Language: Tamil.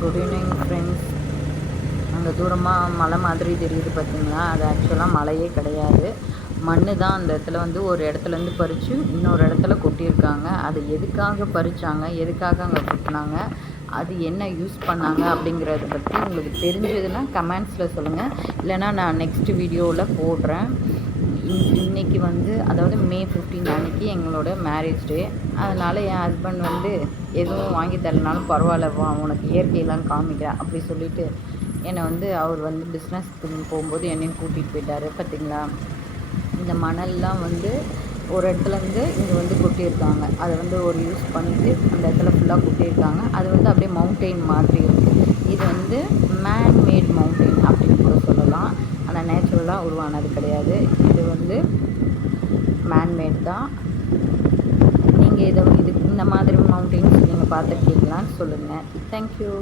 Good evening friends. அங்கே தூரமாக மலை மாதிரி தெரியுது பார்த்தீங்களா, அது ஆக்சுவலாக மலையே கிடையாது, மண் தான். அந்த இடத்துல வந்து ஒரு இடத்துலேருந்து பறித்து இன்னொரு இடத்துல கொட்டியிருக்காங்க. அது எதுக்காக பறித்தாங்க, எதுக்காக அங்கே கொட்டினாங்க, அது என்ன யூஸ் பண்ணாங்க அப்படிங்கிறத பற்றி உங்களுக்கு தெரிஞ்சதுன்னா கமெண்ட்ஸில் சொல்லுங்கள். இல்லைனா நான் நெக்ஸ்ட் வீடியோவில் போடுறேன். இன்றைக்கி வந்து அதாவது மே 15 அன்றைக்கி எங்களோட மேரேஜ் டே. அதனால் என் ஹஸ்பண்ட் வந்து எதுவும் வாங்கி தரலனாலும் பரவாயில்ல, வா உனக்கு இயற்கையெல்லாம் காமிக்கிறேன் அப்படி சொல்லிவிட்டு என்னை வந்து அவர் வந்து பிஸ்னஸ்க்கு போகும்போது என்னையும் கூட்டிகிட்டு போயிட்டார். பார்த்திங்களா, இந்த மணல்லாம் வந்து ஒரு இடத்துலேருந்து இங்கே வந்து கொட்டியிருக்காங்க. அதை வந்து ஒரு யூஸ் பண்ணிவிட்டு அந்த இடத்துல ஃபுல்லாக கொட்டியிருக்காங்க. அது வந்து அப்படியே மவுண்டெயின் மாதிரி இருக்குது. இது வந்து மேன்மேட் மவுண்டெயின் அப்படின்னு கூட சொல்லலாம். ஆனால் நேச்சுரலாக உருவானது கிடையாது. இது வந்து மேன்மேட் தான். நீங்கள் இது இந்த மாதிரி மவுண்டெயின்ஸ் நீங்கள் பார்த்துருக்கீங்களான்னு சொல்லுங்கள். தேங்க்யூ.